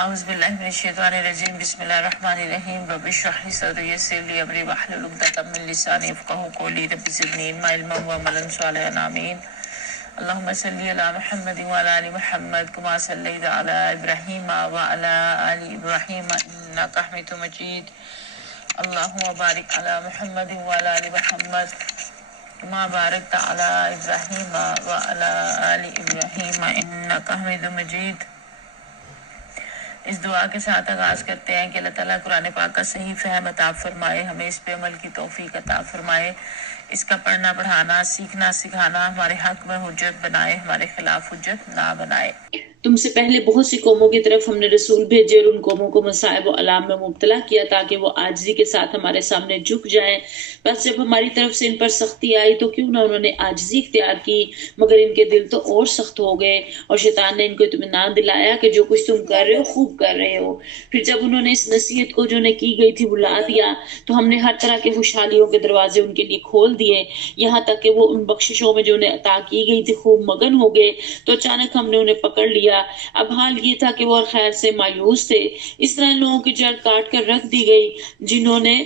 اعوذ باللہ من الشیطان الرجیم بسم اللہ الرحمن الرحیم رب اشرح لی صدری ویسر لی امری واحلل عقدۃ من لسانی یفقهوا قولی رب زدنی علما وعملا صالحا آمین اللهم صل علی محمد وعلى ال محمد كما صليت على ابراہیم وعلى ال ابراہیم انک حمید مجید اللهم بارک علی محمد وعلى ال محمد كما بارکت علی ابراہیم وعلى ال ابراہیم انک حمید مجید۔ اس دعا کے ساتھ آغاز کرتے ہیں کہ اللہ تعالیٰ قرآن پاک کا صحیح فہم عطا فرمائے، ہمیں اس پہ عمل کی توفیق عطا فرمائے، اس کا پڑھنا پڑھانا سیکھنا سکھانا ہمارے حق میں حجت بنائے، ہمارے خلاف حجت نہ بنائے۔ تم سے پہلے بہت سی قوموں کی طرف ہم نے رسول بھیجے اور ان قوموں کو مصائب و علام میں مبتلا کیا تاکہ وہ عاجزی کے ساتھ ہمارے سامنے جھک جائیں۔ بس جب ہماری طرف سے ان پر سختی آئی تو کیوں نہ انہوں نے عاجزی اختیار کی، مگر ان کے دل تو اور سخت ہو گئے، اور شیطان نے ان کو اطمینان دلایا کہ جو کچھ تم کر رہے ہو خوب کر رہے ہو۔ پھر جب انہوں نے اس نصیحت کو جو انہیں کی گئی تھی بلا دیا تو ہم نے ہر طرح کے خوشحالیوں کے دروازے ان کے لیے کھول دیے، یہاں تک کہ وہ ان بخششوں میں جو انہیں عطا کی گئی تھی خوب مگن ہو گئے۔ تو اچانک ہم نے انہیں پکڑ لیا۔ اب حال یہ تھا کہ وہ خیر سے مایوس تھے۔ اس طرح ان لوگوں کی جڑ کاٹ کر رکھ دی گئی جنہوں نے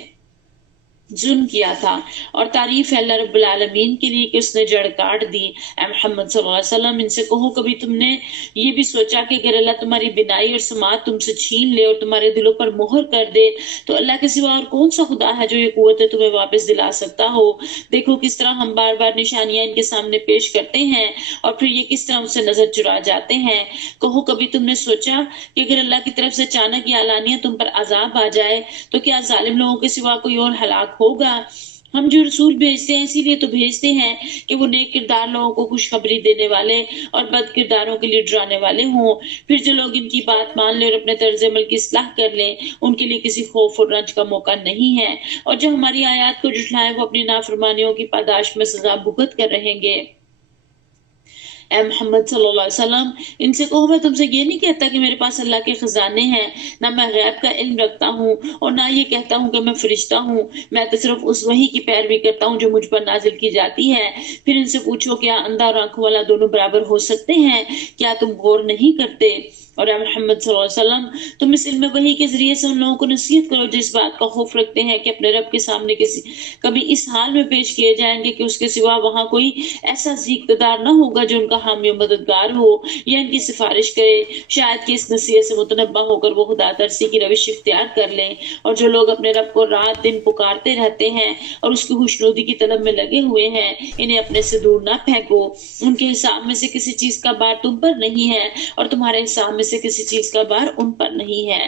ظلم کیا تھا، اور تعریف ہے اللہ رب العالمین کے لیے کہ اس نے جڑ کاٹ دی۔ اے محمد صلی اللہ علیہ وسلم ان سے کہو، کبھی تم نے یہ بھی سوچا کہ اگر اللہ تمہاری بینائی اور سماعت تم سے چھین لے اور تمہارے دلوں پر مہر کر دے تو اللہ کے سوا اور کون سا خدا ہے جو یہ قوت تمہیں واپس دلا سکتا ہو؟ دیکھو کس طرح ہم بار بار نشانیاں ان کے سامنے پیش کرتے ہیں اور پھر یہ کس طرح ان سے نظر چرا جاتے ہیں۔ کہو کبھی تم نے سوچا کہ اگر اللہ کی طرف سے اچانک یا علانیہ تم پر عذاب آ جائے تو کیا ظالم لوگوں کے سوا کوئی اور ہلاک ہوگا؟ ہم جو رسول بھیجتے ہیں اسی لیے تو بھیجتے ہیں کہ وہ نیک کردار لوگوں کو خوشخبری دینے والے اور بد کرداروں کے لیے ڈرانے والے ہوں۔ پھر جو لوگ ان کی بات مان لیں اور اپنے طرز عمل کی اصلاح کر لیں ان کے لیے کسی خوف اور رنج کا موقع نہیں ہے، اور جو ہماری آیات کو جھٹلائیں وہ اپنی نافرمانیوں کی پاداش میں سزا بھگت کر رہیں گے۔ اے محمد صلی اللہ علیہ وسلم ان سے کہو، میں تم سے یہ نہیں کہتا کہ میرے پاس اللہ کے خزانے ہیں، نہ میں غیب کا علم رکھتا ہوں اور نہ یہ کہتا ہوں کہ میں فرشتہ ہوں، میں تو صرف اس وحی کی پیروی کرتا ہوں جو مجھ پر نازل کی جاتی ہے۔ پھر ان سے پوچھو کیا اندھا اور آنکھوں والا دونوں برابر ہو سکتے ہیں؟ کیا تم غور نہیں کرتے؟ اور اے محمد صلی اللہ علیہ وسلم تم اس علم وحی کے ذریعے سے ان لوگوں کو نصیحت کرو جو اس بات کا خوف رکھتے ہیں کہ اپنے رب کے سامنے کبھی اس حال میں پیش کیے جائیں گے کہ اس کے سوا وہاں کوئی ایسا ذی اقتدار نہ ہوگا جو ان کا حامی و مددگار ہو یا ان کی سفارش کرے، شاید کہ اس نصیحت سے متنبہ ہو کر وہ خدا ترسی کی روش اختیار کر لیں۔ اور جو لوگ اپنے رب کو رات دن پکارتے رہتے ہیں اور اس کی خوشنودی کی طلب میں لگے ہوئے ہیں انہیں اپنے سے دور نہ پھینکو، ان کے حساب میں سے کسی چیز کا بار تم پر نہیں ہے اور تمہارے حساب میں سے کسی چیز کا بار ان پر نہیں ہے۔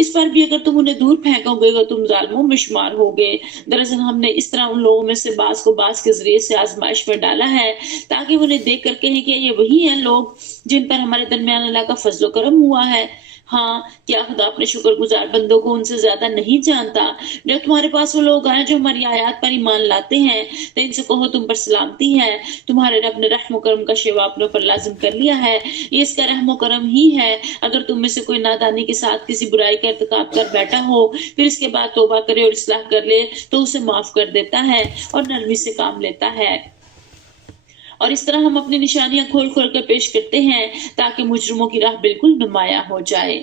اس پر بھی اگر تم انہیں دور پھینکو گے تو تم ظالموں میں شمار ہوگے۔ دراصل ہم نے اس طرح ان لوگوں میں سے بعض کو بعض کے ذریعے سے آزمائش میں ڈالا ہے تاکہ انہیں دیکھ کر کہیں کہ یہ وہی ہیں لوگ جن پر ہمارے درمیان اللہ کا فضل و کرم ہوا ہے۔ ہاں کیا خدا اپنے شکر گزار بندوں کو ان سے زیادہ نہیں جانتا؟ جب تمہارے پاس وہ لوگ آئیں جو ہماری آیات پر ایمان لاتے ہیں تو ان سے کہو تم پر سلامتی ہے، تمہارے رب نے رحم و کرم کا شیوا اپنے پر لازم کر لیا ہے، یہ اس کا رحم و کرم ہی ہے۔ اگر تم میں سے کوئی نادانی کے ساتھ کسی برائی کا ارتکاب کر بیٹھا ہو پھر اس کے بعد توبہ کرے اور اصلاح کر لے تو اسے معاف کر دیتا ہے اور نرمی سے کام لیتا ہے۔ اور اس طرح ہم اپنی نشانیاں کھول کھول کر پیش کرتے ہیں تاکہ مجرموں کی راہ بالکل نمایاں ہو جائے۔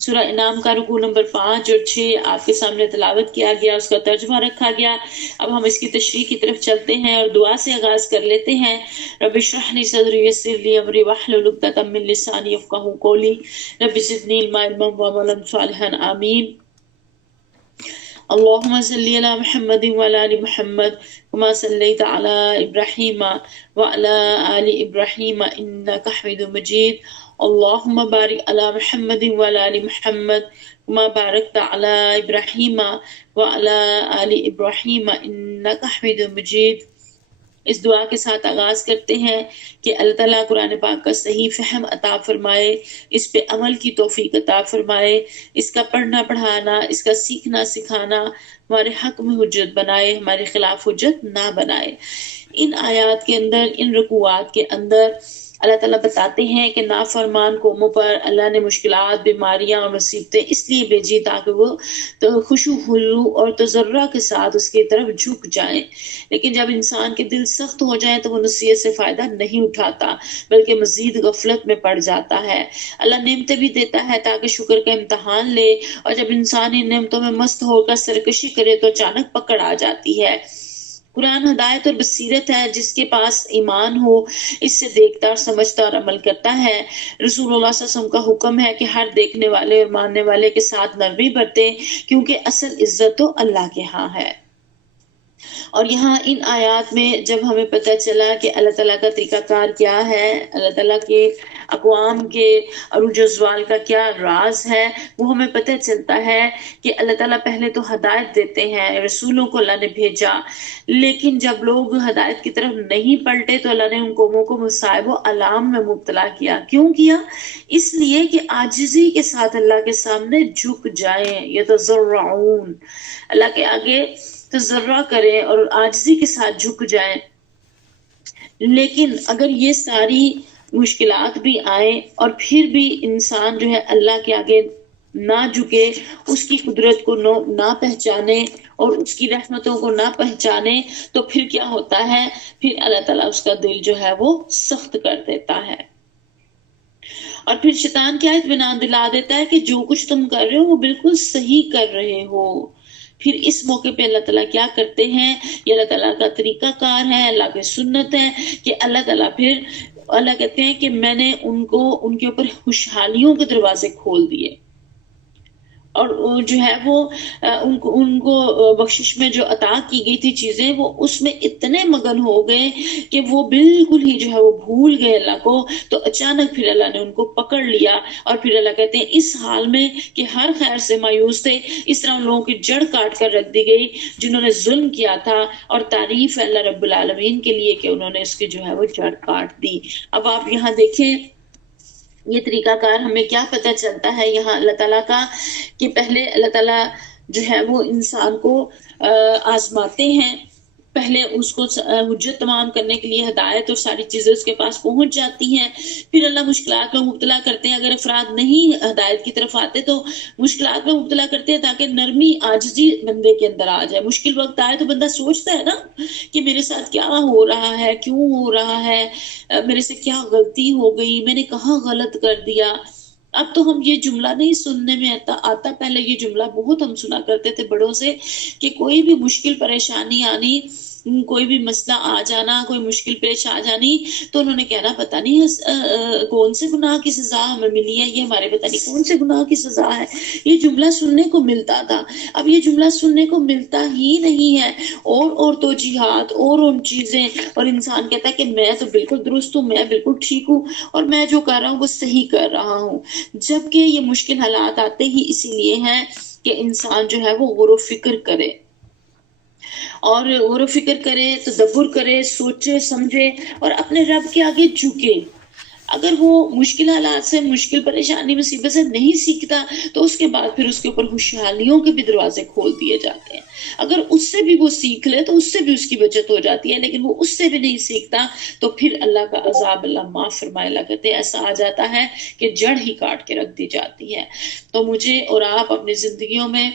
سورہ انعام کا رکوع نمبر 5 اور 6 آپ کے سامنے تلاوت کیا گیا، اس کا ترجمہ رکھا گیا۔ اب ہم اس کی تشریح کی طرف چلتے ہیں اور دعا سے آغاز کر لیتے ہیں۔ رب اشرح لی صدری ویسر لی امری واحلل عقدۃ من لسانی یفقهوا قولی رب زدنی علما وعملا صالحا آمین۔ اللهم صل على محمد وعلى ال محمد كما صليت على ابراہیم وعلى ال ابراہیم انك حمید مجید۔ اللهم بارک على محمد وعلى ال محمد كما بارکت على ابراہیم وعلى ال ابراہیم انك حمید مجید۔ اس دعا کے ساتھ آغاز کرتے ہیں کہ اللہ تعالیٰ قرآن پاک کا صحیح فہم عطا فرمائے، اس پہ عمل کی توفیق عطا فرمائے، اس کا پڑھنا پڑھانا، اس کا سیکھنا سکھانا ہمارے حق میں حجت بنائے، ہمارے خلاف حجت نہ بنائے۔ ان آیات کے اندر، ان رکوعات کے اندر اللہ تعالیٰ بتاتے ہیں کہ نافرمان قوموں پر اللہ نے مشکلات، بیماریاں اور مصیبتیں اس لیے بھیجی تاکہ وہ خشوع خضوع اور تضرع کے ساتھ اس کی طرف جھک جائیں، لیکن جب انسان کے دل سخت ہو جائیں تو وہ نصیحت سے فائدہ نہیں اٹھاتا بلکہ مزید غفلت میں پڑ جاتا ہے۔ اللہ نعمتیں بھی دیتا ہے تاکہ شکر کا امتحان لے، اور جب انسان ان نعمتوں میں مست ہو کر سرکشی کرے تو اچانک پکڑ آ جاتی ہے۔ قرآن ہدایت اور بصیرت ہے، جس کے پاس ایمان ہو اس سے دیکھتا اور سمجھتا اور عمل کرتا ہے۔ رسول اللہ صلی اللہ علیہ وسلم کا حکم ہے کہ ہر دیکھنے والے اور ماننے والے کے ساتھ نرمی برتیں، کیونکہ اصل عزت تو اللہ کے ہاں ہے۔ اور یہاں ان آیات میں جب ہمیں پتہ چلا کہ اللہ تعالیٰ کا طریقہ کار کیا ہے، اللہ تعالیٰ کے اقوام کے عروج و زوال کا کیا راز ہے، وہ ہمیں پتہ چلتا ہے کہ اللہ تعالیٰ پہلے تو ہدایت دیتے ہیں، رسولوں کو اللہ نے بھیجا، لیکن جب لوگ ہدایت کی طرف نہیں پلٹے تو اللہ نے ان قوموں کو مصائب و آلام میں مبتلا کیا۔ کیوں کیا؟ اس لیے کہ عاجزی کے ساتھ اللہ کے سامنے جھک جائیں، یتضرعون، اللہ کے آگے تضرع کریں اور عاجزی کے ساتھ جھک جائیں۔ لیکن اگر یہ ساری مشکلات بھی آئیں اور پھر بھی انسان جو ہے اللہ کے آگے نہ جھکے، اس کی قدرت کو نہ پہچانے اور اس کی رحمتوں کو نہ پہچانے، تو پھر کیا ہوتا ہے؟ پھر اللہ تعالیٰ اس کا دل جو ہے وہ سخت کر دیتا ہے، اور پھر شیطان کیا اطمینان دلا دیتا ہے کہ جو کچھ تم کر رہے ہو وہ بالکل صحیح کر رہے ہو۔ پھر اس موقع پہ اللہ تعالیٰ کیا کرتے ہیں؟ یہ اللہ تعالیٰ کا طریقہ کار ہے، اللہ کی سنت ہے کہ اللہ تعالیٰ پھر اللہ کہتے ہیں کہ میں نے ان کے اوپر خوشحالیوں کے دروازے کھول دیے، اور جو ہے وہ ان کو بخشش میں جو عطا کی گئی تھی چیزیں، وہ اس میں اتنے مگن ہو گئے کہ وہ بالکل ہی جو ہے وہ بھول گئے اللہ کو۔ تو اچانک پھر اللہ نے ان کو پکڑ لیا، اور پھر اللہ کہتے ہیں اس حال میں کہ ہر خیر سے مایوس تھے، اس طرح ان لوگوں کی جڑ کاٹ کر رکھ دی گئی جنہوں نے ظلم کیا تھا، اور تعریف ہے اللہ رب العالمین کے لیے کہ انہوں نے اس کی جو ہے وہ جڑ کاٹ دی۔ اب آپ یہاں دیکھیں یہ طریقہ کار ہمیں کیا پتہ چلتا ہے یہاں اللہ تعالیٰ کا، کہ پہلے اللہ تعالیٰ جو ہے وہ انسان کو آزماتے ہیں، پہلے اس کو حجت تمام کرنے کے لیے ہدایت اور ساری چیزیں اس کے پاس پہنچ جاتی ہیں، پھر اللہ مشکلات میں مبتلا کرتے ہیں۔ اگر افراد نہیں ہدایت کی طرف آتے تو مشکلات میں مبتلا کرتے ہیں تاکہ نرمی عاجزی بندے کے اندر آ جائے۔ مشکل وقت آئے تو بندہ سوچتا ہے نا کہ میرے ساتھ کیا ہو رہا ہے، کیوں ہو رہا ہے، میرے سے کیا غلطی ہو گئی، میں نے کہاں غلط کر دیا۔ اب تو ہم یہ جملہ نہیں سننے میں آتا، پہلے یہ جملہ بہت ہم سنا کرتے تھے بڑوں سے کہ کوئی بھی مشکل پریشانی آنی، کوئی بھی مسئلہ آ جانا، کوئی مشکل پیش آ جانی، تو انہوں نے کہنا پتہ نہیں کون سے گناہ کی سزا ہمیں ملی ہے، یہ ہمارے پتہ نہیں کون سے گناہ کی سزا ہے۔ یہ جملہ سننے کو ملتا تھا، اب یہ جملہ سننے کو ملتا ہی نہیں ہے، اور توجیحات اور ان چیزیں، اور انسان کہتا ہے کہ میں تو بالکل درست ہوں، میں بالکل ٹھیک ہوں، اور میں جو کر رہا ہوں وہ صحیح کر رہا ہوں، جبکہ یہ مشکل حالات آتے ہی اسی لیے ہیں کہ انسان جو ہے وہ غور و فکر کرے، اور غور و فکر کرے، تدبر کرے، سوچے سمجھے اور اپنے رب کے آگے جھکے۔ اگر وہ مشکل حالات سے، مشکل پریشانی مصیبت سے نہیں سیکھتا تو اس کے بعد پھر اس کے اوپر خوشحالیوں کے بھی دروازے کھول دیے جاتے ہیں۔ اگر اس سے بھی وہ سیکھ لے تو اس سے بھی اس کی بچت ہو جاتی ہے، لیکن وہ اس سے بھی نہیں سیکھتا تو پھر اللہ کا عذاب، اللہ معاف فرمائے، اللہ کہتے ہیں ایسا آ جاتا ہے کہ جڑ ہی کاٹ کے رکھ دی جاتی ہے۔ تو مجھے اور آپ اپنی زندگیوں میں،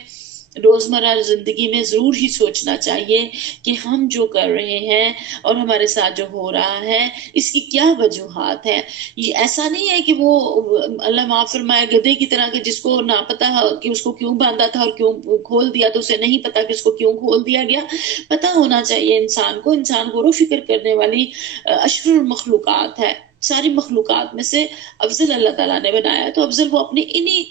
روزمرہ زندگی میں ضرور ہی سوچنا چاہیے کہ ہم جو کر رہے ہیں اور ہمارے ساتھ جو ہو رہا ہے اس کی کیا وجوہات ہیں۔ یہ ایسا نہیں ہے کہ وہ اللہ معاف فرمائے گدھے کی طرح کہ جس کو نہ پتا کہ اس کو کیوں باندھا تھا اور کیوں کھول دیا تو اسے نہیں پتا کہ اس کو کیوں کھول دیا گیا۔ پتا ہونا چاہیے انسان کو، انسان غور و فکر کرنے والی اشرف المخلوقات ہے، ساری مخلوقات میں سے افضل اللہ تعالیٰ نے بنایا، تو افضل وہ اپنی انہی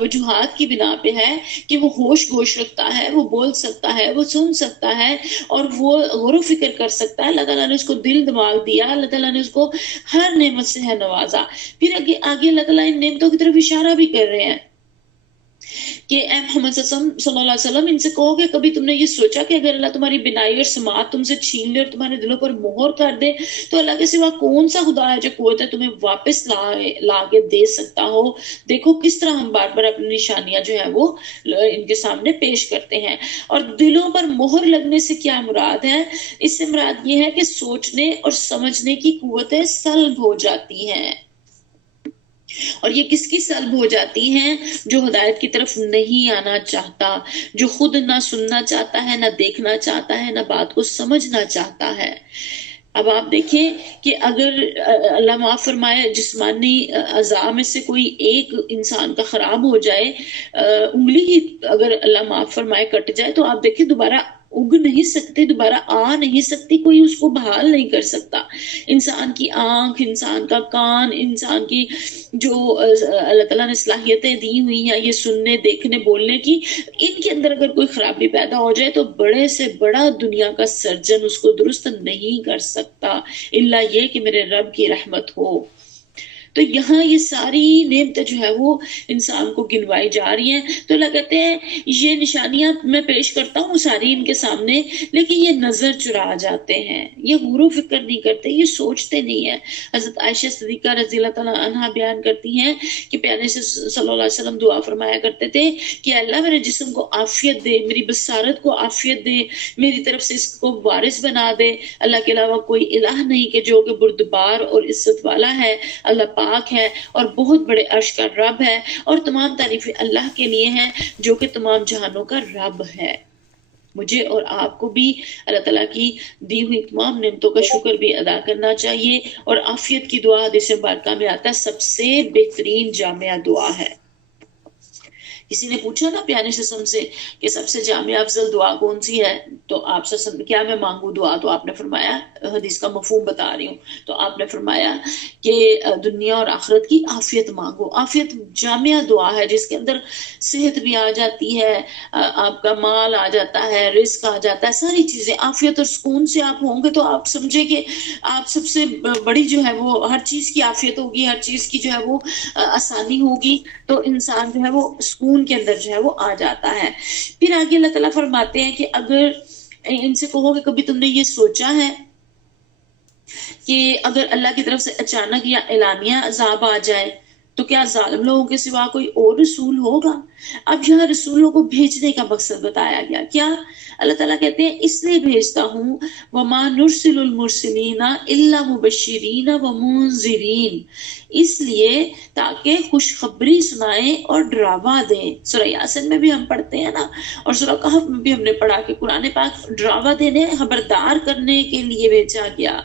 وجوہات کی بنا پہ ہے کہ وہ ہوش گوش رکھتا ہے، وہ بول سکتا ہے، وہ سن سکتا ہے، اور وہ غور و فکر کر سکتا ہے۔ اللہ تعالیٰ نے اس کو دل دماغ دیا، اللہ تعالیٰ نے اس کو ہر نعمت سے ہے نوازا۔ پھر آگے اللہ تعالیٰ ان نعمتوں کی طرف اشارہ بھی کر رہے ہیں کہ اے محمد صلی اللہ علیہ وسلم ان سے کہو کہ کبھی تم نے یہ سوچا کہ اگر اللہ تمہاری بنائی اور سماعت تم سے چھین لے اور تمہارے دلوں پر مہر کر دے تو اللہ کے سوا کون سا خدا ہے جو قوت ہے تمہیں واپس لا کے دے سکتا ہو؟ دیکھو کس طرح ہم بار بار اپنی نشانیاں جو ہے وہ ان کے سامنے پیش کرتے ہیں. اور دلوں پر مہر لگنے سے کیا مراد ہے؟ اس سے مراد یہ ہے کہ سوچنے اور سمجھنے کی قوتیں سلب ہو جاتی ہیں. اور یہ کس کی سلب ہو جاتی ہیں؟ جو ہدایت کی طرف نہیں آنا چاہتا، جو خود نہ سننا چاہتا ہے، نہ دیکھنا چاہتا ہے، نہ بات کو سمجھنا چاہتا ہے. اب آپ دیکھیں کہ اگر اللہ معاف فرمائے جسمانی اعضاء میں سے کوئی ایک انسان کا خراب ہو جائے، انگلی ہی اگر اللہ معاف فرمائے کٹ جائے، تو آپ دیکھیں دوبارہ اگ نہیں سکتے، دوبارہ آ نہیں سکتی، کوئی اس کو بحال نہیں کر سکتا. انسان کی آنکھ، انسان کا کان، انسان کی جو اللہ تعالیٰ نے صلاحیتیں دی ہوئی ہیں یہ سننے، دیکھنے، بولنے کی، ان کے اندر اگر کوئی خرابی پیدا ہو جائے تو بڑے سے بڑا دنیا کا سرجن اس کو درست نہیں کر سکتا الا یہ کہ میرے رب کی رحمت ہو. تو یہاں یہ ساری نعمتیں جو ہے وہ انسان کو گنوائی جا رہی ہیں. تو اللہ کہتے ہیں یہ نشانیاں میں پیش کرتا ہوں ساری ان کے سامنے، لیکن یہ نظر چرا جاتے ہیں، یہ غور و فکر نہیں کرتے، یہ سوچتے نہیں ہیں. حضرت عائشہ صدیقہ رضی اللہ تعالیٰ عنہا بیان کرتی ہیں کہ پیارے سے صلی اللہ علیہ وسلم دعا فرمایا کرتے تھے کہ اللہ میرے جسم کو عافیت دے، میری بصارت کو عافیت دے، میری طرف سے اس کو وارث بنا دے. اللہ کے علاوہ کوئی الہ نہیں کہ جو کہ بردبار اور عزت والا ہے، اللہ پاک ہے اور بہت بڑے عرش کا رب ہے، اور تمام تعریفیں اللہ کے لیے ہیں جو کہ تمام جہانوں کا رب ہے. مجھے اور آپ کو بھی اللہ تعالیٰ کی دی ہوئی تمام نعمتوں کا شکر بھی ادا کرنا چاہیے. اور عافیت کی دعا حدیث مبارکہ میں آتا ہے سب سے بہترین جامعہ دعا ہے. کسی نے پوچھا نا پیارے سسم سے کہ سب سے جامع افضل دعا کون سی ہے، تو آپ سے کیا میں مانگوں دعا؟ تو آپ نے فرمایا، حدیث کا مفہوم بتا رہی ہوں، تو آپ نے فرمایا کہ دنیا اور آخرت کی عافیت مانگو. عافیت جامع دعا ہے جس کے اندر صحت بھی آ جاتی ہے، آپ کا مال آ جاتا ہے، رزق آ جاتا ہے، ساری چیزیں. عافیت اور سکون سے آپ ہوں گے تو آپ سمجھے کہ آپ سب سے بڑی جو ہے وہ ہر چیز کی عافیت ہوگی، ہر چیز کی جو ہے وہ آسانی ہوگی، تو انسان جو ہے وہ سکون کے اندر جو ہے وہ آ جاتا ہے. پھر آگے اللہ تعالیٰ فرماتے ہیں کہ اگر ان سے کہو کہ کبھی تم نے یہ سوچا ہے کہ اگر اللہ کی طرف سے اچانک یا اعلانیہ عذاب آ جائے تو کیا ظالم لوگوں کے سوا کوئی اور رسول ہوگا؟ اب یہاں رسولوں کو بھیجنے کا مقصد بتایا گیا. کیا؟ اللہ تعالیٰ کہتے ہیں اس لیے بھیجتا ہوں وَمَا نُرْسِلُ الْمُرْسِلِينَ إِلَّا مُبَشِّرِينَ وَمُنذِرِينَ، اس لیے تاکہ خوشخبری سنائیں اور ڈراوا دیں. سورہ یاسین میں بھی ہم پڑھتے ہیں نا، اور سورہ کہف میں بھی ہم نے پڑھا کہ قرآن پاک ڈراوا دینے، خبردار کرنے کے لیے بھیجا گیا.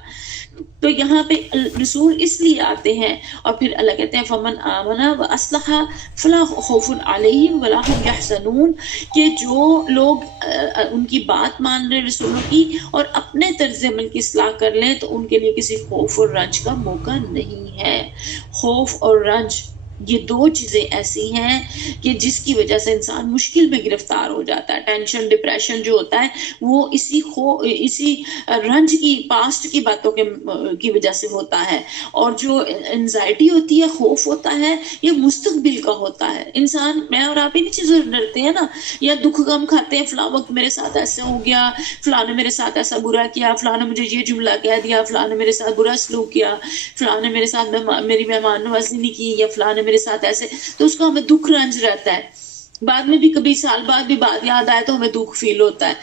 تو یہاں پہ رسول اس لیے آتے ہیں. اور پھر اللہ کہتے ہیں فمن آمنا واصلح فلا خوف علیہم ولا هم یحزنون، کہ جو لوگ ان کی بات مان رہے رسولوں کی اور اپنے طرز عمل کی اصلاح کر لیں تو ان کے لیے کسی خوف اور رنج کا موقع نہیں ہے. خوف اور رنج یہ دو چیزیں ایسی ہیں کہ جس کی وجہ سے انسان مشکل میں گرفتار ہو جاتا ہے. ٹینشن، ڈپریشن جو ہوتا ہے وہ اسی رنج کی، پاسٹ کی باتوں کی وجہ سے ہوتا ہے. اور جو انزائٹی ہوتی ہے، خوف ہوتا ہے، یہ مستقبل کا ہوتا ہے. انسان، میں اور آپ انہی چیزوں سے ڈرتے ہیں نا، یا دکھ غم کھاتے ہیں فلاں وقت میرے ساتھ ایسا ہو گیا، فلاں نے میرے ساتھ ایسا برا کیا، فلاں نے مجھے یہ جملہ کہہ دیا، فلاں نے میرے ساتھ برا سلوک کیا، فلاں نے میرے ساتھ میری مہمان نوازی نہیں کی، یا فلاں نے میرے ساتھ ایسے. تو اس کو ہمیں دکھ رنج رہتا ہے. بعد میں بھی کبھی سال بعد بھی بات یاد آئے تو ہمیں دکھ فیل ہوتا ہے.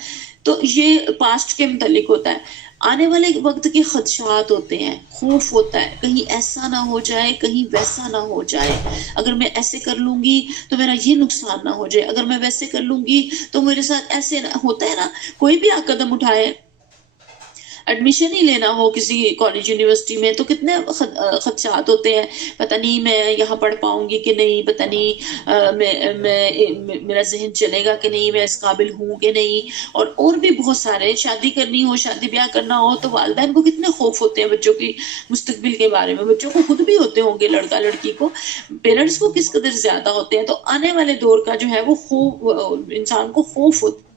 تو یہ پاسٹ کے متعلق ہوتا ہے. آنے والے وقت کے خدشات ہوتے ہیں، خوف ہوتا ہے کہیں ایسا نہ ہو جائے، کہیں ویسا نہ ہو جائے. اگر میں ایسے کر لوں گی تو میرا یہ نقصان نہ ہو جائے، اگر میں ویسے کر لوں گی تو میرے ساتھ ایسے ہوتا ہے نا. کوئی بھی آپ قدم اٹھائے، ایڈمیشن ہی لینا ہو کسی کالج یونیورسٹی میں تو کتنے خدشات ہوتے ہیں. پتہ نہیں میں یہاں پڑھ پاؤں گی کہ نہیں، پتہ نہیں میرا ذہن چلے گا کہ نہیں، میں اس قابل ہوں کہ نہیں. اور بھی بہت سارے، شادی کرنی ہو، شادی بیاہ کرنا ہو تو والدین کو کتنے خوف ہوتے ہیں بچوں کی مستقبل کے بارے میں. بچوں کو خود بھی ہوتے ہوں گے، لڑکا لڑکی کو، پیرنٹس کو کس قدر زیادہ ہوتے ہیں. تو آنے والے دور کا جو ہے وہ خوف، انسان کو خوف ہوتا ہے.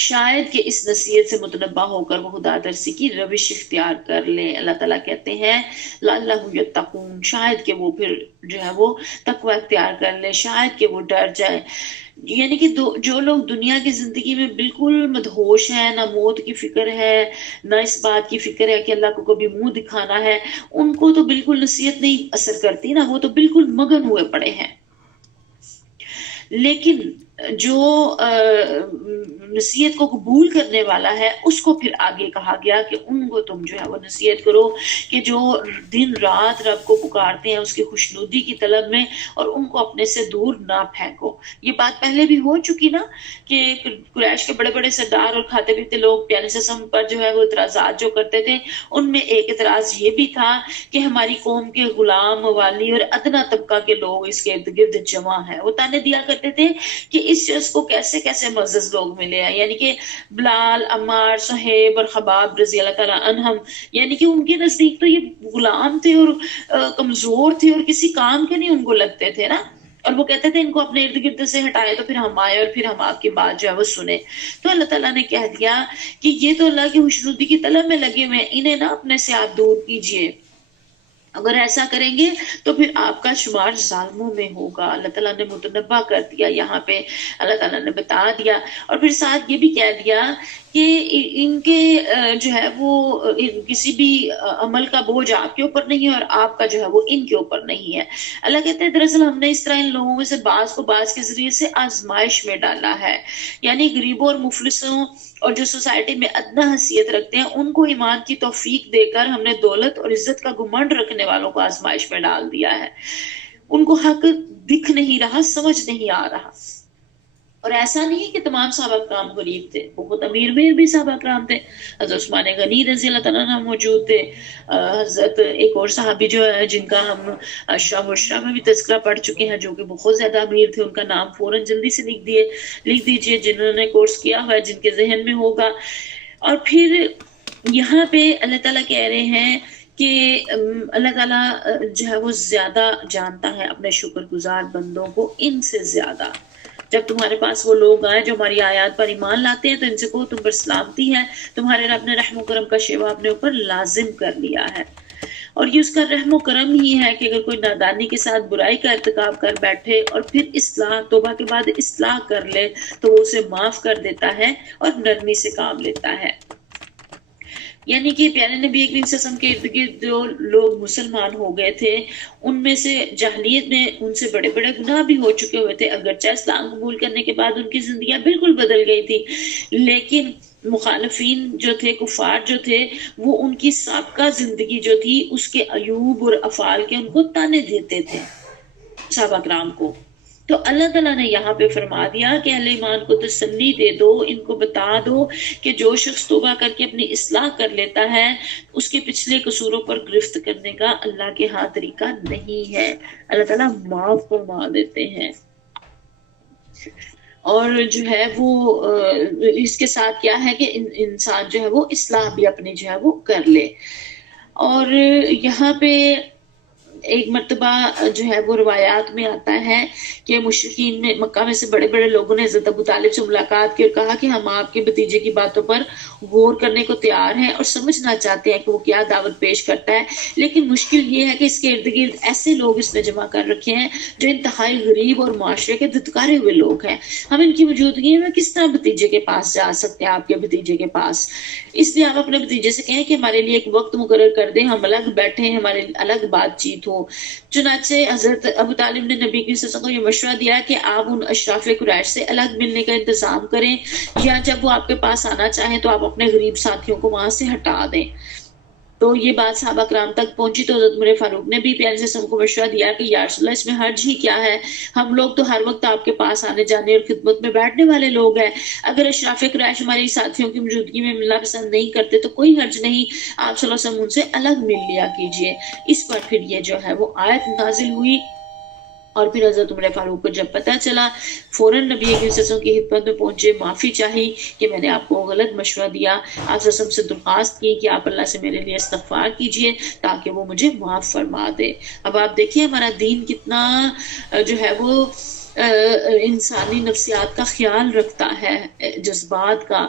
شاید کہ اس نصیحت سے متنبہ ہو کر وہ خدا ترسی کی روش اختیار کر لیں۔ اللہ تعالیٰ کہتے ہیں لعلہم یتقون، شاید کہ وہ پھر جو ہے وہ تقوی اختیار کر لیں، شاید کہ وہ ڈر جائے۔ یعنی کہ جو لوگ دنیا کی زندگی میں بالکل مدہوش ہیں، نہ موت کی فکر ہے، نہ اس بات کی فکر ہے کہ اللہ کو کبھی منہ دکھانا ہے، ان کو تو بالکل نصیحت نہیں اثر کرتی نا، وہ تو بالکل مگن ہوئے پڑے ہیں۔ لیکن جو نصیحت کو قبول کرنے والا ہے اس کو پھر آگے کہا گیا کہ ان کو تم جو ہے وہ نصیحت کرو کہ جو دن رات رب کو پکارتے ہیں اس کی خوشنودی کی طلب میں، اور ان کو اپنے سے دور نہ پھینکو۔ یہ بات پہلے بھی ہو چکی نا کہ قریش کے بڑے بڑے سردار اور کھاتے پیتے لوگ پیارے سسم پر جو ہے وہ اعتراضات جو کرتے تھے، ان میں ایک اعتراض یہ بھی تھا کہ ہماری قوم کے غلام، موالی اور ادنا طبقہ کے لوگ اس کے ارد گرد جمع ہیں۔ وہ تانے دیا کرتے تھے کہ اس شخص کو کیسے کیسے معزز لوگ ملے ہیں، یعنی کہ بلال، عمار، صہیب اور خباب رضی اللہ تعالیٰ عنہم، یعنی کہ ان کے نزدیک تو یہ غلام تھے اور کمزور تھے اور کسی کام کے نہیں ان کو لگتے تھے نا، اور وہ کہتے تھے ان کو اپنے ارد گرد سے ہٹائے تو پھر ہم آئے اور پھر ہم آپ کی بات جو ہے وہ سنیں۔ تو اللہ تعالیٰ نے کہہ دیا کہ یہ تو اللہ کی خوشنودی کی طلب میں لگے ہوئے ہیں، انہیں نا اپنے سے آپ دور کیجئے، اگر ایسا کریں گے تو پھر آپ کا شمار ظالموں میں ہوگا۔ اللہ تعالیٰ نے متنبہ کر دیا، یہاں پہ اللہ تعالیٰ نے بتا دیا، اور پھر ساتھ یہ بھی کہہ دیا کہ ان کے جو ہے وہ کسی بھی عمل کا بوجھ آپ کے اوپر نہیں ہے اور آپ کا جو ہے وہ ان کے اوپر نہیں ہے۔ اللہ کہتے ہیں دراصل ہم نے اس طرح ان لوگوں میں سے بعض کو بعض کے ذریعے سے آزمائش میں ڈالا ہے، یعنی غریبوں اور مفلسوں اور جو سوسائٹی میں ادنا حیثیت رکھتے ہیں ان کو ایمان کی توفیق دے کر ہم نے دولت اور عزت کا گھمنڈ رکھنے والوں کو آزمائش میں ڈال دیا ہے۔ ان کو حق دکھ نہیں رہا، سمجھ نہیں آ رہا۔ اور ایسا نہیں ہے کہ تمام صحابہ کرام غریب تھے، بہت امیر میں بھی صحابہ کرام تھے۔ حضرت عثمان غنی رضی اللہ تعالیٰ عنہ موجود تھے، حضرت ایک اور صحابی جو ہے جن کا ہم اشرا مشرا میں بھی تذکرہ پڑھ چکے ہیں، جو کہ بہت زیادہ امیر تھے، ان کا نام فوراً جلدی سے لکھ دیجئے جنہوں نے کورس کیا ہوا ہے، جن کے ذہن میں ہوگا۔ اور پھر یہاں پہ اللہ تعالیٰ کہہ رہے ہیں کہ اللہ تعالیٰ جو ہے وہ زیادہ جانتا ہے اپنے شکر گزار بندوں کو ان سے زیادہ۔ جب تمہارے پاس وہ لوگ آئیں جو ہماری آیات پر ایمان لاتے ہیں تو ان سے کہو تم پر سلامتی ہے، تمہارے رب نے رحم و کرم کا شیوا اپنے اوپر لازم کر لیا ہے۔ اور یہ اس کا رحم و کرم ہی ہے کہ اگر کوئی نادانی کے ساتھ برائی کا ارتکاب کر بیٹھے اور پھر اصلاح، توبہ کے بعد اصلاح کر لے تو وہ اسے معاف کر دیتا ہے اور نرمی سے کام لیتا ہے۔ یعنی کہ پیارے نبی کریم صلی اللہ علیہ وسلم کے ارد گرد جو لوگ مسلمان ہو گئے تھے ان میں سے جاہلیت میں ان سے بڑے بڑے گناہ بھی ہو چکے ہوئے تھے، اگرچہ اسلام قبول کرنے کے بعد ان کی زندگیاں بالکل بدل گئی تھی، لیکن مخالفین جو تھے، کفار جو تھے، وہ ان کی سابقہ زندگی جو تھی اس کے عیوب اور افعال کے ان کو تانے دیتے تھے صحابہ کرام کو۔ تو اللہ تعالیٰ نے یہاں پہ فرما دیا کہ اہل ایمان کو تسلی دے دو، ان کو بتا دو کہ جو شخص توبہ کر کے اپنی اصلاح کر لیتا ہے اس کے پچھلے قصوروں پر گرفت کرنے کا اللہ کے ہاں طریقہ نہیں ہے، اللہ تعالیٰ معاف فرما دیتے ہیں۔ اور جو ہے وہ اس کے ساتھ کیا ہے کہ انسان جو ہے وہ اصلاح بھی اپنی جو ہے وہ کر لے۔ اور یہاں پہ ایک مرتبہ جو ہے وہ روایات میں آتا ہے کہ مشرکین میں مکہ میں سے بڑے بڑے لوگوں نے حضرت ابو طالب سے ملاقات کی اور کہا کہ ہم آپ کے بھتیجے کی باتوں پر غور کرنے کو تیار ہیں اور سمجھنا چاہتے ہیں کہ وہ کیا دعوت پیش کرتا ہے، لیکن مشکل یہ ہے کہ اس کے ارد گرد ایسے لوگ اس نے جمع کر رکھے ہیں جو انتہائی غریب اور معاشرے کے دھتکارے ہوئے لوگ ہیں، ہم ان کی موجودگی میں کس طرح بھتیجے کے پاس جا سکتے ہیں، آپ کے بھتیجے کے پاس؟ اس لیے آپ اپنے بھتیجے سے کہیں کہ ہمارے لیے ایک وقت مقرر کر دیں، ہم الگ بیٹھیں، ہمارے الگ بات چیت ہو۔ چنانچہ حضرت ابو طالب نے نبی کی صلی اللہ علیہ وسلم کو یہ مشورہ دیا کہ آپ ان اشراف قریش سے الگ ملنے کا انتظام کریں، یا جب وہ آپ کے پاس آنا چاہیں تو آپ اپنے غریب ساتھیوں کو وہاں سے ہٹا دیں۔ تو یہ بات صحابہ کرام تک پہنچی تو حضرت عمر فاروق نے بھی پیارے سے کو مشورہ دیا کہ یا رسول اللہ اس میں حرج ہی کیا ہے، ہم لوگ تو ہر وقت آپ کے پاس آنے جانے اور خدمت میں بیٹھنے والے لوگ ہیں، اگر اشراف قریش ہماری ساتھیوں کی موجودگی میں ملنا پسند نہیں کرتے تو کوئی حرج نہیں، آپ صلی اللہ علیہ وسلم ان سے الگ مل لیا کیجئے۔ اس پر پھر یہ جو ہے وہ آیت نازل ہوئی، اور پھر حضرت عمر فاروق کو جب پتہ چلا فوراً نبی صلی اللہ علیہ وسلم کی خدمت میں پہنچے، معافی چاہی کہ میں نے آپ کو غلط مشورہ دیا، آپ صلی اللہ علیہ وسلم سے درخواست کی کہ آپ اللہ سے میرے لیے استغفار کیجئے تاکہ وہ مجھے معاف فرما دے۔ اب آپ دیکھیں ہمارا دین کتنا جو ہے وہ انسانی نفسیات کا خیال رکھتا ہے، جذبات کا،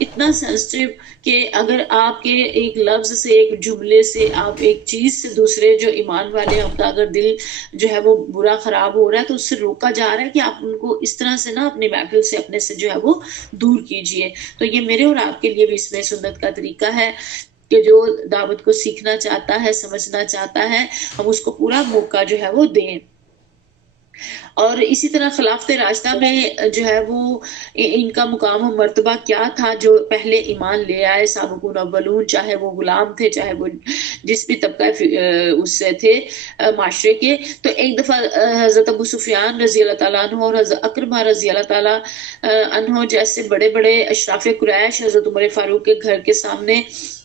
اتنا سینسٹیو کہ اگر آپ کے ایک لفظ سے، ایک جملے سے، آپ ایک چیز سے دوسرے جو ایمان والے ہیں ان کا اگر دل جو ہے وہ برا خراب ہو رہا ہے تو اس سے روکا جا رہا ہے کہ آپ ان کو اس طرح سے نا اپنی محفل سے، اپنے سے جو ہے وہ دور کیجئے۔ تو یہ میرے اور آپ کے لیے بھی اس میں سنت کا طریقہ ہے کہ جو دعوت کو سیکھنا چاہتا ہے، سمجھنا چاہتا ہے، ہم اس کو پورا موقع جو ہے وہ دیں۔ اور اسی طرح خلافت راشدہ میں جو ہے وہ ان کا مقام و مرتبہ کیا تھا، جو پہلے ایمان لے آئے سابقون اولون، چاہے وہ غلام تھے، چاہے وہ جس بھی طبقہ اس سے تھے معاشرے کے۔ تو ایک دفعہ حضرت ابو سفیان رضی اللہ تعالیٰ عنہ اور حضرت اکرمہ رضی اللہ تعالیٰ عنہ جیسے بڑے بڑے اشراف قریش حضرت عمر فاروق کے گھر کے سامنے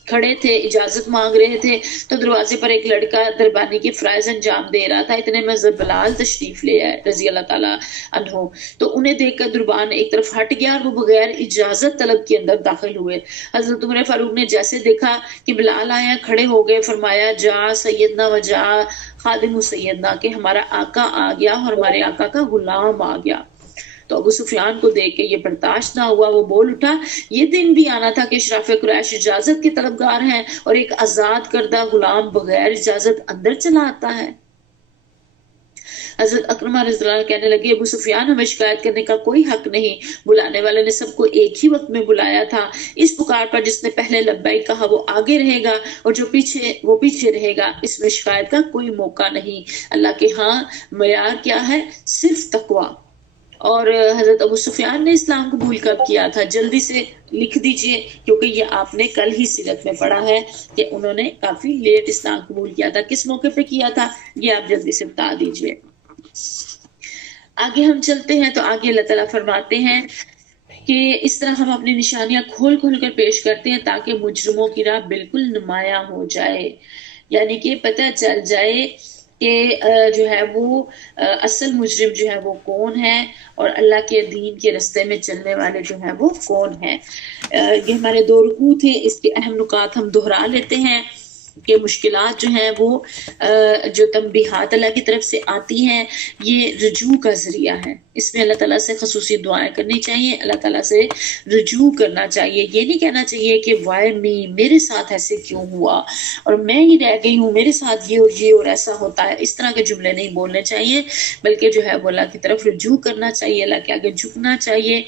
کھڑے تھے، اجازت مانگ رہے تھے، تو دروازے پر ایک لڑکا دربانی کی فرائض انجام دے رہا تھا۔ اتنے میں حضرت بلال تشریف لے آئے رضی اللہ تعالیٰ عنہ، تو انہیں دیکھ کر دربان ایک طرف ہٹ گیا اور وہ بغیر اجازت طلب کے اندر داخل ہوئے۔ حضرت عمر فاروق نے جیسے دیکھا کہ بلال آیا، کھڑے ہو گئے، فرمایا جا سیدنا و جا خادم سیدنا، کہ ہمارا آقا آ گیا اور ہمارے آقا کا غلام آ گیا۔ تو ابو سفیان کو دیکھ کے یہ برداشت نہ ہوا، وہ بول اٹھا یہ دن بھی آنا تھا کہ اشراف قریش اجازت کے طلبگار ہیں اور ایک آزاد کردہ غلام بغیر اجازت اندر چلا آتا ہے۔ حضرت اکرمہ رضی اللہ عنہ کہنے لگے ابو سفیان ہمیں شکایت کرنے کا کوئی حق نہیں، بلانے والے نے سب کو ایک ہی وقت میں بلایا تھا، اس پکار پر جس نے پہلے لبیک کہا وہ آگے رہے گا اور جو پیچھے وہ پیچھے رہے گا، اس میں شکایت کا کوئی موقع نہیں۔ اللہ کے ہاں معیار کیا ہے؟ صرف تقوی۔ اور حضرت ابو سفیان نے اسلام قبول کب کیا تھا؟ جلدی سے لکھ دیجئے، کیونکہ یہ آپ نے کل ہی سیرت میں پڑھا ہے کہ انہوں نے کافی لیٹ اسلام قبول کیا تھا۔ کس موقع پہ کیا تھا یہ آپ جلدی سے بتا دیجئے۔ آگے ہم چلتے ہیں تو آگے اللہ تعالیٰ فرماتے ہیں کہ اس طرح ہم اپنی نشانیاں کھول کھول کر پیش کرتے ہیں تاکہ مجرموں کی راہ بالکل نمایاں ہو جائے، یعنی کہ پتہ چل جائے کہ جو ہے وہ اصل مجرم جو ہے وہ کون ہے اور اللہ کے دین کے رستے میں چلنے والے جو ہیں وہ کون ہیں۔ یہ ہمارے 2 رکوع تھے، اس کے اہم نکات ہم دہرا لیتے ہیں کہ مشکلات جو ہیں وہ جو تنبیہات اللہ کی طرف سے آتی ہیں یہ رجوع کا ذریعہ ہے۔ اس میں اللہ تعالیٰ سے خصوصی دعائیں کرنی چاہیے، اللہ تعالیٰ سے رجوع کرنا چاہیے۔ یہ نہیں کہنا چاہیے کہ وائے می میرے ساتھ ایسے کیوں ہوا اور میں ہی رہ گئی ہوں، میرے ساتھ یہ اور ایسا ہوتا ہے، اس طرح کے جملے نہیں بولنے چاہیے، بلکہ جو ہے وہ اللہ کی طرف رجوع کرنا چاہیے، اللہ کے آگے جھکنا چاہیے۔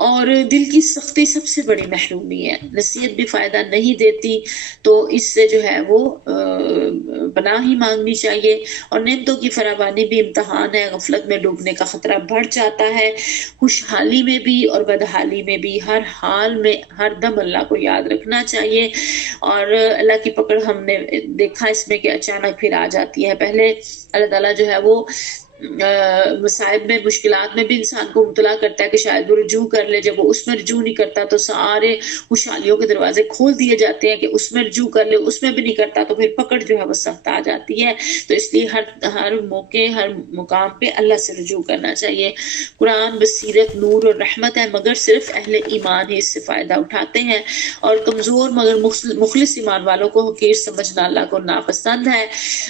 اور دل کی سختی سب سے بڑی محرومی ہے، نصیحت بھی فائدہ نہیں دیتی، تو اس سے جو ہے وہ پناہ ہی مانگنی چاہیے۔ اور نعمتوں کی فراوانی بھی امتحان ہے، غفلت میں ڈوبنے کا خطرہ بڑھ جاتا ہے، خوشحالی میں بھی اور بدحالی میں بھی، ہر حال میں ہر دم اللہ کو یاد رکھنا چاہیے۔ اور اللہ کی پکڑ ہم نے دیکھا اس میں کہ اچانک پھر آ جاتی ہے۔ پہلے اللہ تعالیٰ جو ہے وہ مصائب میں، مشکلات میں بھی انسان کو مبتلا کرتا ہے کہ شاید وہ رجوع کر لے، جب وہ اس میں رجوع نہیں کرتا تو سارے خوشحالیوں کے دروازے کھول دیے جاتے ہیں کہ اس میں رجوع کر لے، اس میں بھی نہیں کرتا تو پھر پکڑ جو ہے وہ سخت آ جاتی ہے۔ تو اس لیے ہر موقع، ہر مقام پہ اللہ سے رجوع کرنا چاہیے۔ قرآن بصیرت، نور اور رحمت ہے، مگر صرف اہل ایمان ہی اس سے فائدہ اٹھاتے ہیں، اور کمزور مگر مخلص ایمان والوں کو حقیر سمجھنا اللہ کو ناپسند ہے۔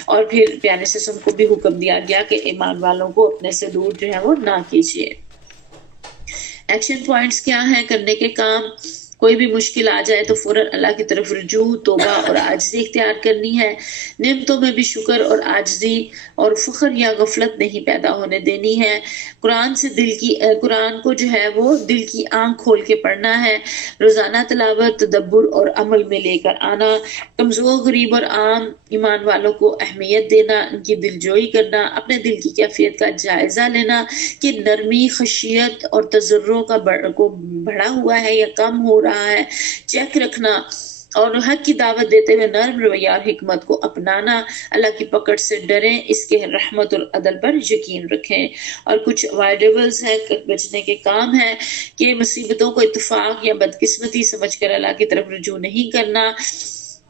اور پھر پیارے سے ان کو بھی حکم دیا گیا کہ ایمان والوں کو اپنے سے دور جو ہے وہ نہ کیجیے۔ ایکشن پوائنٹس کیا ہیں کرنے کے کام؟ کوئی بھی مشکل آ جائے تو فوراً اللہ کی طرف رجوع، توبہ اور عاجزی اختیار کرنی ہے۔ نعمتوں میں بھی شکر اور عاجزی اور فخر یا غفلت نہیں پیدا ہونے دینی ہے۔ قرآن کو جو ہے وہ دل کی آنکھ کھول کے پڑھنا ہے، روزانہ تلاوت، تدبر اور عمل میں لے کر آنا، کمزور، غریب اور عام ایمان والوں کو اہمیت دینا، ان کی دلجوئی کرنا، اپنے دل کی کیفیت کا جائزہ لینا کہ نرمی، خشیت اور تضرع کا بڑھا ہوا ہے یا کم ہو رہا ہے، چیک رکھنا، اور حق کی دعوت دیتے ہوئے نرم رویہ اور حکمت کو اپنانا۔ اللہ کی پکڑ سے ڈریں، اس کے رحمت اور عدل پر یقین رکھیں۔ اور کچھ اوائڈیبلز ہیں، بچنے کے کام ہیں کہ مصیبتوں کو اتفاق یا بدقسمتی سمجھ کر اللہ کی طرف رجوع نہیں کرنا،